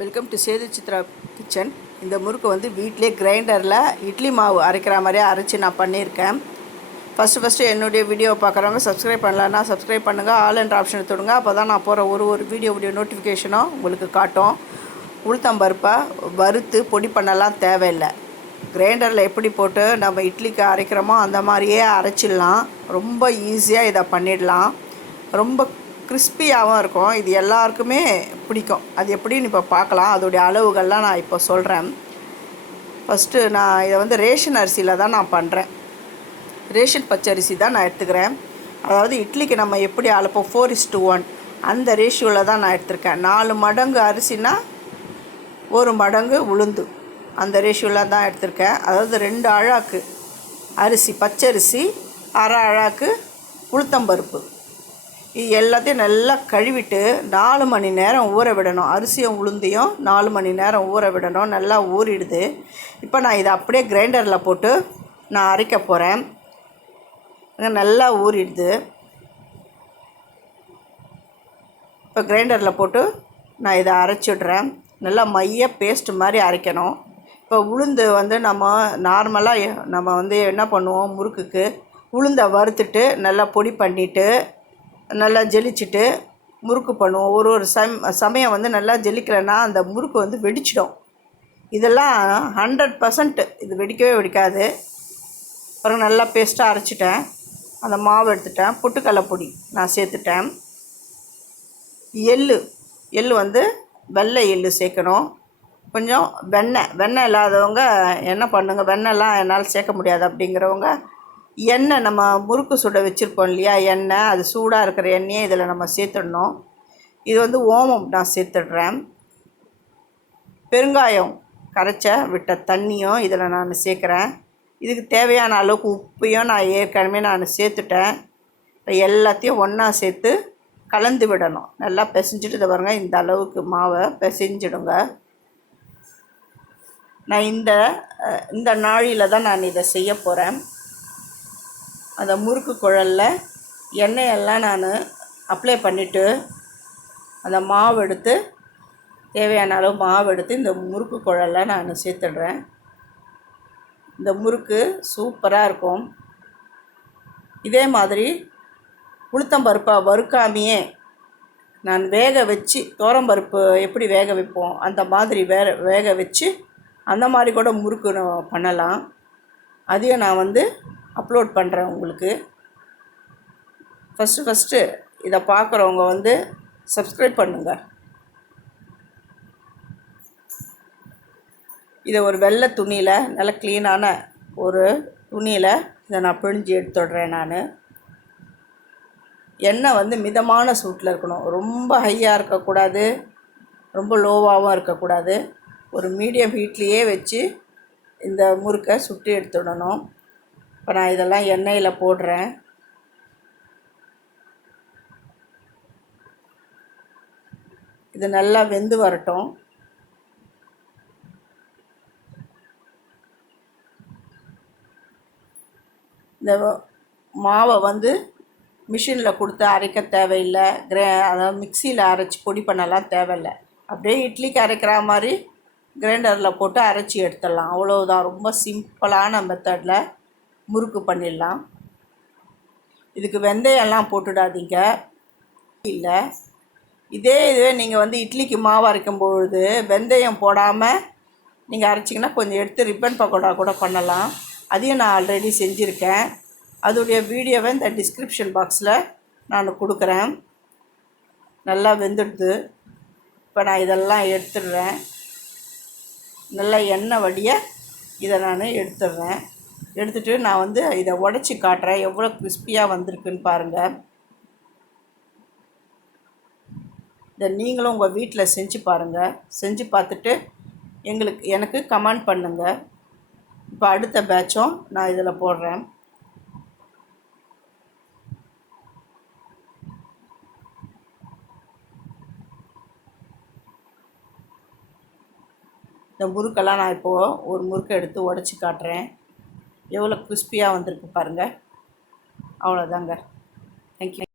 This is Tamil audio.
Welcome to Sethu Chitra kitchen. இந்த முறுக்கு வந்து வீட்டிலே கிரைண்டரில் இட்லி மாவு அரைக்கிற மாதிரியே அரைச்சி நான் பண்ணியிருக்கேன். ஃபஸ்ட்டு என்னுடைய வீடியோவை பார்க்குறவங்க சப்ஸ்கிரைப் பண்ணலன்னா சப்ஸ்கிரைப் பண்ணுங்கள். ஆல் என்ற ஆப்ஷனை தொடுங்க. அப்போ தான் நான் போகிற ஒரு வீடியோவுடைய நோட்டிஃபிகேஷனும் உங்களுக்கு காட்டும். உளுத்தம்பருப்பை வறுத்து பொடி பண்ணலாம் தேவையில்லை. கிரைண்டரில் எப்படி போட்டு நம்ம இட்லிக்கு அரைக்கிறோமோ அந்த மாதிரியே அரைச்சிடலாம். ரொம்ப ஈஸியாக இதை பண்ணிடலாம். ரொம்ப கிறிஸ்பியாகவும் இருக்கும். இது எல்லாருக்குமே பிடிக்கும். அது எப்படின்னு இப்போ பார்க்கலாம். அதோடைய அளவுகள்லாம் நான் இப்போ சொல்கிறேன். ஃபஸ்ட்டு நான் இதை வந்து ரேஷன் அரிசியில் தான் நான் பண்ணுறேன். ரேஷன் பச்சரிசி தான் நான் எடுத்துக்கிறேன். அதாவது இட்லிக்கு நம்ம எப்படி அளப்போம் 4:1 அந்த ரேஷியோவில் தான் நான் எடுத்திருக்கேன். 4 மடங்கு அரிசினா 1 மடங்கு உளுந்து அந்த ரேஷியோவில் தான் எடுத்திருக்கேன். அதாவது 2 அழாக்கு அரிசி பச்சரிசி, 1/2 அழாக்கு உளுத்தம்பருப்பு. இது எல்லாத்தையும் நல்லா கழுவிட்டு 4 மணி நேரம் ஊற விடணும். அரிசியும் உளுந்தையும் 4 மணி நேரம் ஊற விடணும். நல்லா ஊறிடுது. இப்போ நான் இதை அப்படியே கிரைண்டரில் போட்டு நான் அரைக்க போகிறேன். நல்லா ஊறிடுது. இப்போ கிரைண்டரில் போட்டு நான் இதை அரைச்சிடுறேன். நல்லா மைய பேஸ்ட் மாதிரி அரைக்கணும். இப்போ உளுந்து வந்து நம்ம நார்மலாக நம்ம வந்து என்ன பண்ணுவோம், முறுக்குக்கு உளுந்தை வறுத்துட்டு நல்லா பொடி பண்ணிவிட்டு நல்லா ஜெலிச்சுட்டு முறுக்கு பண்ணுவோம். ஒரு சமயம் வந்து நல்லா ஜெலிக்கலைன்னா அந்த முறுக்கு வந்து வெடிச்சிடும். இதெல்லாம் 100% இது வெடிக்கவே வெடிக்காது. அப்புறம் நல்லா பேஸ்ட்டாக அரைச்சிட்டேன். அந்த மாவு எடுத்துட்டேன். பொட்டுக்கடலை பொடி நான் சேர்த்துட்டேன். எள்ளு வந்து வெள்ளை எள்ளு சேர்க்கணும். கொஞ்சம் வெண்ணெய் இல்லாதவங்க என்ன பண்ணுங்கள், வெண்ணெய்லாம் என்னால் சேர்க்க முடியாது அப்படிங்கிறவங்க எண்ணெய், நம்ம முறுக்கு சுட வச்சுருப்போம் இல்லையா, எண்ணெய், அது சூடாக இருக்கிற எண்ணெயை இதில் நம்ம சேர்த்துடணும். இது வந்து ஓமம் நான் சேர்த்துடுறேன். பெருங்காயம் கரைச்ச விட்ட தண்ணியும் இதில் நான் சேர்க்குறேன். இதுக்கு தேவையான அளவுக்கு உப்பையும் நான் ஏற்கனவே நான் சேர்த்துட்டேன். இப்போ எல்லாத்தையும் ஒன்றா சேர்த்து கலந்து விடணும். நல்லா பிசைஞ்சிட்டு இதை பாருங்கள், இந்த அளவுக்கு மாவை பிசைஞ்சிடுங்க. நான் இந்த நாழியில் தான் நான் இதை செய்ய போகிறேன். அந்த முறுக்கு குழலில் எண்ணெயெல்லாம் நான் அப்ளை பண்ணிவிட்டு அந்த மாவு எடுத்து தேவையான அளவு மாவு எடுத்து இந்த முறுக்கு குழலில் நான் சேர்த்துடுறேன். இந்த முறுக்கு சூப்பராக இருக்கும். இதே மாதிரி உளுத்தம்பருப்பை வறுக்காமையே நான் வேக வச்சு, துவரம்பருப்பு எப்படி வேக வைப்போம் அந்த மாதிரி வேக வச்சு அந்த மாதிரி கூட முறுக்கு பண்ணலாம். அதையும் நான் வந்து அப்லோட் பண்ணுறேன் உங்களுக்கு. ஃபஸ்ட்டு இதை பார்க்குறவங்க வந்து சப்ஸ்கிரைப் பண்ணுங்கள். இதை ஒரு வெள்ளை துணியில், நல்ல க்ளீனான ஒரு துணியில் இதை நான் பிழிஞ்சு எடுத்துடுறேன். நான் எண்ணெய் வந்து மிதமான சூட்டில் இருக்கணும். ரொம்ப ஹையாக இருக்கக்கூடாது, ரொம்ப லோவாகவும் இருக்கக்கூடாது. ஒரு மீடியம் ஹீட்லேயே வச்சு இந்த முறுக்கை சுட்டு எடுத்துடணும். இப்போ நான் இதெல்லாம் எண்ணெயில் போடுறேன். இது நல்லா வெந்து வரட்டும். இந்த மாவை வந்து மிஷினில் கொடுத்து அரைக்க தேவையில்லை. அதாவது மிக்சியில் அரைச்சி பொடி பண்ணலாம் தேவையில்லை. அப்படியே இட்லிக்கு அரைக்கிற மாதிரி கிரைண்டரில் போட்டு அரைச்சி எடுத்துடலாம். அவ்வளோதான். ரொம்ப சிம்பிளான மெத்தடில் முறுக்கு பண்ணிடலாம். இதுக்கு வெந்தயம்லாம் போட்டுடாதீங்க. இல்லை, இதுவே நீங்கள் வந்து இட்லிக்கு மாவு அரைக்கும் பொழுது வெந்தயம் போடாமல் நீங்கள் அரைச்சிங்கன்னா கொஞ்சம் எடுத்து ரிப்பன் பக்கோடா கூட பண்ணலாம். அதையும் நான் ஆல்ரெடி செஞ்சுருக்கேன். அதோடைய வீடியோவை இந்த டிஸ்கிரிப்ஷன் பாக்ஸில் நான் கொடுக்குறேன். நல்லா வெந்துடுது. இப்போ நான் இதெல்லாம் எடுத்துடுறேன். நல்லா எண்ணெய் வடிய இதை நான் எடுத்துடுறேன். எடுத்துகிட்டு நான் வந்து இதை உடச்சி காட்டுறேன். எவ்வளோ கிறிஸ்பியாக வந்திருக்குன்னு பாருங்கள். இதை நீங்களும் உங்கள் வீட்டில் செஞ்சு பாருங்கள். செஞ்சு பார்த்துட்டு எனக்கு கமெண்ட் பண்ணுங்கள். இப்போ அடுத்த பேட்சும் நான் இதில் போடுறேன். இந்த முறுக்கெல்லாம் நான் இப்போது ஒரு முறுக்கை எடுத்து உடச்சி காட்டுறேன். எவ்வளோ கிறிஸ்பியாக வந்திருக்கு பாருங்கள். அவ்வளோதாங்க. தேங்க்யூ.